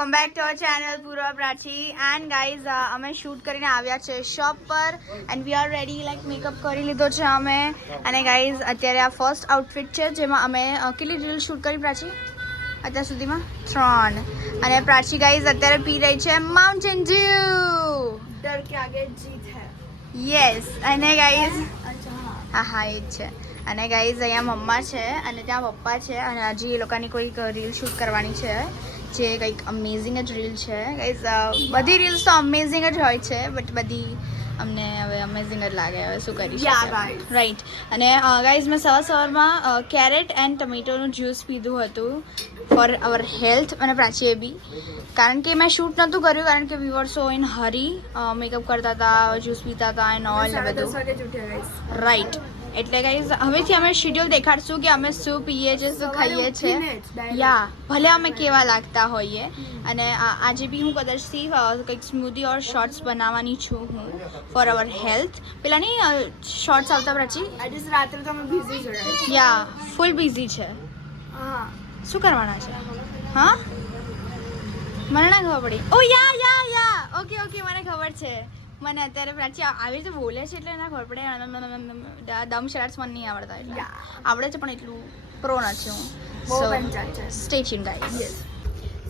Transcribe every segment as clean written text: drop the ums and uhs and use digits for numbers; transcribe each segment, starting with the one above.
Welcome back to our channel પૂર્વ પ્રાચી and guys અમે shoot કરીને આવ્યા છે શોપ પર and we are ready like makeup કરી લીધો છે અમે અને ગાઈઝ અત્યારે આ ફર્સ્ટ આઉટફિટ છે જેમાં અમે કેટલી રીલ શૂટ કરી પ્રાચી અત્યાર સુધીમાં 3 અને પ્રાચી ગાઈઝ અત્યારે પી રહી છે માઉન્ટેન ડ્યુ डर के आगे जीत है યસ અને ગાઈઝ હા એ જ છે અને ગાઈઝ અહીંયા મમ્મા છે અને ત્યાં પપ્પા છે અને હજી એ લોકોની કોઈક રીલ શૂટ કરવાની છે જે કંઈક અમેઝિંગ જ રીલ છે ગાઈઝ બધી રીલ્સ તો અમેઝિંગ જ હોય છે બટ બધી અમને હવે અમેઝિંગ જ લાગે હવે શું કરી રાઈટ અને ગાઈઝ મેં સવારમાં કેરેટ એન્ડ ટમેટોનું જ્યુસ પીધું હતું ફોર અવર હેલ્થ અને પ્રાચીએ બી કારણ કે મેં શૂટ નહોતું કર્યું કારણ કે વી વર સો ઇન હરી મેકઅપ કરતા હતા જ્યુસ પીતા હતા એન્ડ ઓલ ને બધું રાઈટ એટલે ગાઈઝ હવેથી અમે શેડ્યુલ દેખાડશું કે અમે શું પીએ છીએ શું ખાઈએ છીએ યા ભલે અમે કેવા લાગતા હોઈએ અને આજે બી હું કદાચથી કંઈક સ્મૂધી ઓર શોર્ટ્સ બનાવવાની છું હું ફોર અવર હેલ્થ પેલા નહીં શોર્ટ્સ આવતા પ્રાચી આજે રાત્રે તો અમે બિઝી છે યા ફૂલ બિઝી છે હા શું કરવાના છે હા મને ના ખબર પડી ઓ યા ઓકે મને ખબર છે મને અત્યારે પ્રાચી આવી રીતે બોલે છે એટલે ના ખબર પડે દમ શર્ટ્સ મને નહીં આવડતા એટલે આવડે છે પણ એટલું પ્રો નથી હું stay tune guys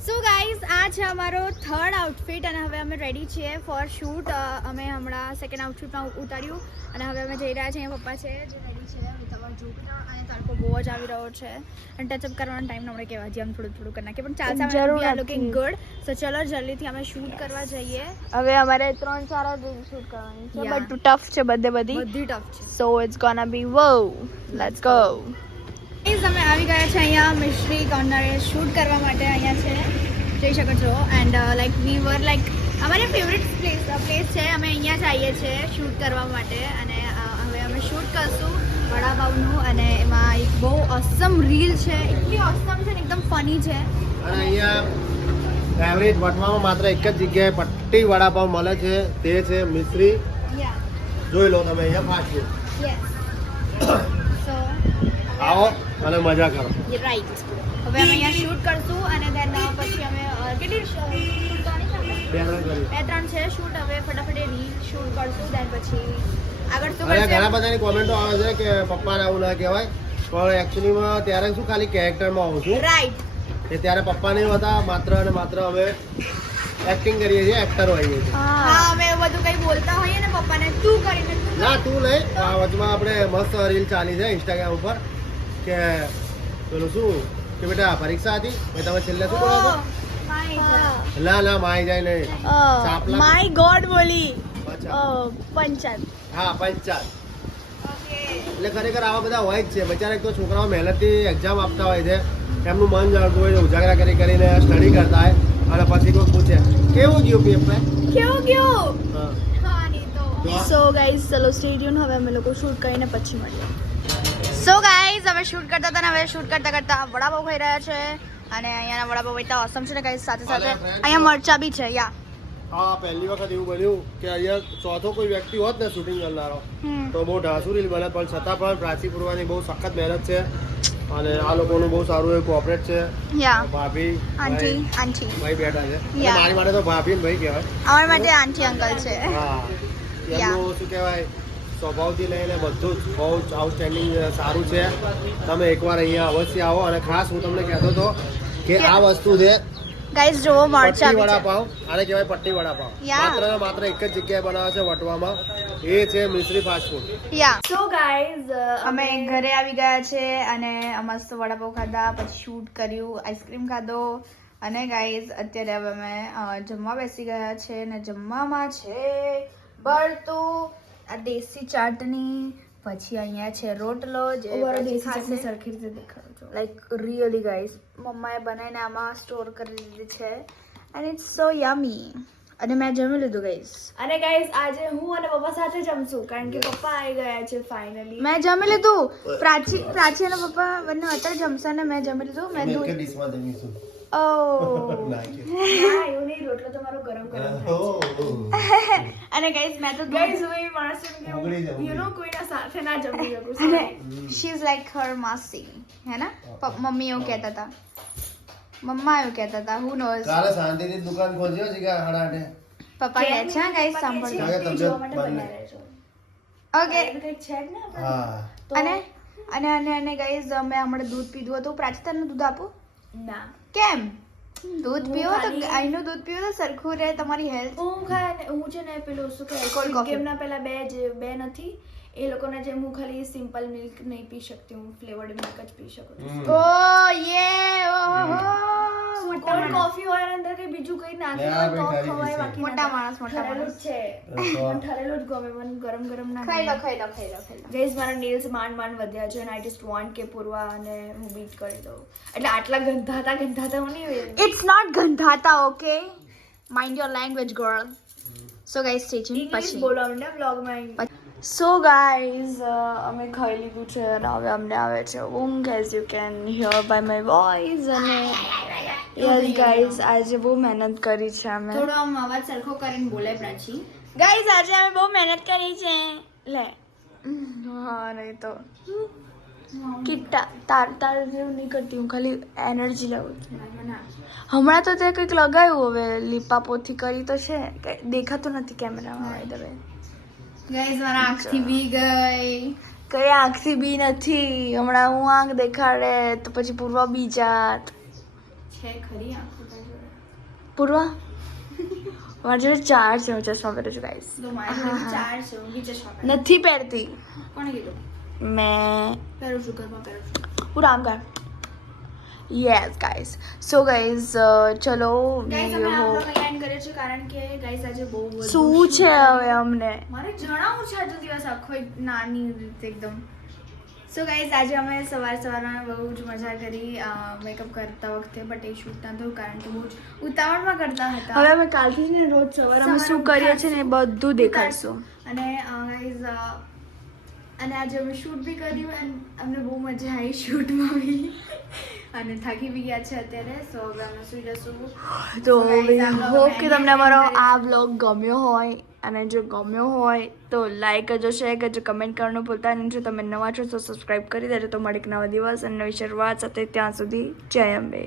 so guys આ છે અમારો થર્ડ આઉટફિટ અને હવે અમે રેડી છીએ ફોર શૂટ અમે હમણાં સેકન્ડ આઉટફિટમાં ઉતાર્યું અને હવે અમે જઈ રહ્યા છીએ અહીંયા પપ્પા છે જે રેડી છે વિથઆવર જોકર અને તડકો બહુ જ આવી રહ્યો છે અને ટચઅપ કરવાનો ટાઈમ આપણે કહેવા છીએ આમ થોડું કરી નાખીએ પણ ચાલશે વી આર લુકિંગ ગુડ સો ચલો જલ્દીથી અમે શૂટ કરવા જઈએ હવે અમારે 3-4 રીલ શૂટ કરવાની છે બટ ટફ છે બધી ટફ છે સો ઇટ્સ ગોના બી વો લેટ્સ ગો ગાઈઝ અમે આવી ગયા છે અહીંયા મિશ્રી કોર્નરે શૂટ કરવા માટે અહીંયા છે જોઈ શકો છો and like we var like અમારી ફેવરેટ પ્લેસ છે અમે અહીંયા જ આવીએ છીએ શૂટ કરવા માટે અને હવે અમે શૂટ કરશું વડાપાવનું અને એમાં એક બહુ ઓસમ રીલ છે એટલી ઓસમ છે ને એકદમ ફની છે અને અહીંયા એવરેજ વટવામાં માત્ર એક જ જગ્યાએ પટ્ટી વડાપાવ મળે છે તે છે મિશ્રી જોઈ લો તમે અહીંયા ફાસ્ટ યસ સો આવો અને મજા કરો રાઈટ હવે અમે અહીંયા શૂટ કરશું અને દેન પછી અમે કેટલી શૂટ કરવાની છે 2-3 છે શૂટ હવે ફટાફટ એ રીલ શૂટ કરશું દેન પછી આગળ શું અને ઘણા બધાની કોમેન્ટો આવે છે કે પપ્પાને આવું ના કહેવાય પણ એકચ્યુઅલીમાં ત્યારે શું ખાલી કેરેક્ટરમાં આવું છું રાઈટ કે ત્યારે પપ્પા નહીં હોતા માત્ર અને માત્ર અમે એક્ટિંગ કરીએ છીએ એક્ટર હોઈએ છીએ હા અમે એવું બધું કંઈ બોલતા હોઈએ ને પપ્પાને તું કરીને ના તું નહીં આ વચમાં આપણે મસ્ત રીલ ચાલી છે ઇન્સ્ટાગ્રામ ઉપર કે પેલું શું કે બેટા પરીક્ષા હતી મેં તમે છેલ્લે શું બોલો છો ના માય જાય નહીં ચાપલા માય ગોડ બોલી અચ્છા. પંચાયત હા પંચાયત એટલે ખરેખર આવા બધા હોય જ છે બચારા એક તો છોકરાઓ મહેનતથી એક્ઝામ આપતા હોય છે એમનું મન જાળતું હોય છે ઉજાગરા કરીને સ્ટડી કરતા હોય અને પછી કોઈ પૂછે કેવું ગયું પેપર કેવું ગયું હા સો ગાઈઝ ચલો સ્ટે ટ્યુન હવે અમે લોકો શૂટ કરીને પછી મળીએ સો ગાઈઝ હવે શૂટ કરતા હતા ને હવે શૂટ કરતા વડાપાવ ખાઈ રહ્યા છે અને અહીંયાના વડાપાવ એટલા ઓસમ છે ને ગાઈઝ સાથે અહીંયા મરચા બી છે યા હા પહેલી વખત એવું બન્યું કે અહીંયા ચોથો કોઈ વ્યક્તિ હોત ને શૂટિંગ કરનારો તો બહુ ઢાસુ રીલ બને પણ છતાં પણ પ્રાચી પૂર્વાની બહુ સખત મહેનત છે અને આ લોકોનું બહુ સારું એવું કોઓપરેટ છે યા ભાભી આંટી ભાઈ બેઠા છે Yeah. મારી માટે તો ભાભી ને ભાઈ કહેવાય અમારા માટે આંટી અંકલ છે હા એમનું શું કહેવાય સ્વભાવથી લઈને બધું જ બહુ જ આઉટસ્ટેન્ડિંગ સારું છે તમે એકવાર અહીંયા અવશ્ય આવો અને ખાસ હું તમને કહેતો હતો કે આ વસ્તુ છે ગાઈઝ જોવો મરચા પટ્ટી બી છે વડાપાવ આને કહેવાય પટ્ટી વડાપાવ Yeah. માત્ર ને માત્ર એક જ જગ્યાએ બનાવે છે વટવામાં એ છે મિશ્રી ફાસ્ટ ફૂડ યા સો ગાઈઝ અમે ઘરે આવી ગયા છે અને મસ્ત વડાપાવ ખાધા પછી શૂટ કર્યું આઈસ્ક્રીમ ખાધો અને ગાઈઝ અત્યારે હવે અમે જમવા બેસી ગયા છે અને જમવામાં છે બળતું આ દેશી ચાટણી પછી અહીંયા છે રોટલો જે સરખી રીતે દેખાડો છો લાઈક રિયલી ગાઈઝ મમ્માએ બનાવીને આમાં સ્ટોર કરી દીધી છે એન્ડ ઇટ્સ સો યમી અને મેં જમી લીધું ગાઈઝ અને ગાઈસ આજે હું અને પપ્પા સાથે જમશું કારણ કે પપ્પા આવી ગયા છે ફાઇનલી મેં જમી લીધું પ્રાચી અને પપ્પા બંને અત્યારે જમશે ને મેં જમી લીધું મેં દૂધ એવું નહીં રોટલો તમારો ગરમ અને ગાઈઝ મેં તો ગાઈસ હું એ માણસ છું કે યુ નો કોઈના સાથે ના જમી શકું અને શી ઇઝ લાઈક હર માસી હે ના મમ્મી એવું કહેતા હતા મમ્મા એવું કહેતા હતા હું નોઝ કાલે શાંતિથી દુકાન ખોલ્યો છે કે 8:30 પપ્પા કહે છે ગાઈસ સાંભળજો હવે તબિયત જોવા માટે બંને. બન્યા રહેજો. ઓકે એવું કંઈક છે જ ને આપણે? હા તો અને ગાઈસ અમે હમણાં દૂધ પીધું હતું પ્રાચી તને દૂધ આપું ના કેમ દૂધ હું પીવો તો ખાલી- આઈનું દૂધ પીવો તો સરખું રહે તમારી હેલ્થ હું છે ને પેલું શું Cold કહેવાય coffee. ગેમના પેલા બે નથી એ લોકોના જેમ હું ખાલી સિમ્પલ મિલ્ક નહીં પી શકતી હું ફ્લેવર્ડ મિલ્ક જ પી શકું છું ઓ યે ઓહો કોલ્ડ કોફી હોય અને અંદર કઈ બીજું કઈ નાખી હોય તો ઠરી ખવાય જશે. બાકી મોટા ના માણસ, મોટા ઠરેલું માણસ. જ છે મને ઠરેલું જ ગમે મને ગરમ ગરમ ના ખાઈ લો ગમે. ખાઈ લો ખાઈ લો ખાઈ લો Guys, મારા nails માંડ વધ્યા છે and I just want કે પૂરવા અને હું બીટ કરી દઉં એટલે આટલા ગંધાતા હું નહીં ઇટ્સ નોટ ગંધાતા okay mind your language girl so guys stay tune English પછી બોલવા માંડ્યા vlogમાં. સો ગાઈઝ અમે ખાઈ લીધું છે અને હવે અમને આવે છે ઊંઘ as you can hear by my voice અને યસ ગાઈઝ આજે બહુ મહેનત કરી છે અમે થોડો આમ અવાજ સરખો કરીને બોલે પ્રાચી. ગાઈઝ આજે અમે બહુ મહેનત કરી છે લે હા નહીં તો કિટ્ટા તાર જેવું નહીં કરતી હું ખાલી એનર્જી લઉં છું હમણાં તો તે કંઈક લગાવ્યું હવે લીપાપોથી કરી તો છે કંઈ દેખાતું નથી કેમેરામાં બાય ધ વે ગાઈઝ મારા આંખથી બી ગઈ કઈ આંખથી બી નથી હમણાં હું આંખ દેખાડે તો પછી પૂર્વા બી જાત છે ખરી આંખો તારી જોડે? પૂર્વા મારી જોડે 4 છે હું ચશ્મા પહેરું છું ગાઈસ તો મારી જોડે 4 છે હું બી ચશ્મા પહેરું. નથી પહેરતી કોણે કીધું? મેં પહેરું છું ઘરમાં પહેરું છું. પૂરા આમ કર યસ ગાઈસ સો ગાઈસ ચલો ગાઈઝ અમે આ video- vlog અહીંયા end કર્યો છે કારણ કે ગાઈઝ આજે બહુ બધું શું shoot છે કર્યું. હવે અમને મારે જણાવવું છે આજનો દિવસ આખો એક નાની રીતે એકદમ સો ગાઈઝ આજે અમે સવારમાં બહુ જ મજા કરી મેકઅપ કરતા વખતે બટ એ શૂટ ના થયું કારણ કે બહુ જ ઉતાવળમાં કરતા હતા હવે અમે કાલથી જ ને રોજ સવારે અમે શું કરીએ છીએ ને એ બધું દેખાડશું અને ગાઈઝ અને આજે અમે શૂટ બી કર્યું અને અમને બહુ મજા આવી શૂટમાં બી અને થાકી બી ગયા છે અત્યારે સો હવે અમે સુઈ જશું તો So guys, આ vlog હોપ અમે કે end તમને અમારો કરીએ આ બ્લોગ ગમ્યો હોય અને જો ગમ્યો હોય તો લાઈક કરજો શેર કરજો કમેન્ટ કરવાનું ભૂલતા નહીં જો તમે નવા છો તો સબસ્ક્રાઈબ કરી દેજો તો મળી એક નવા દિવસ અને નવી શરૂઆત સાથે ત્યાં સુધી જય અંબે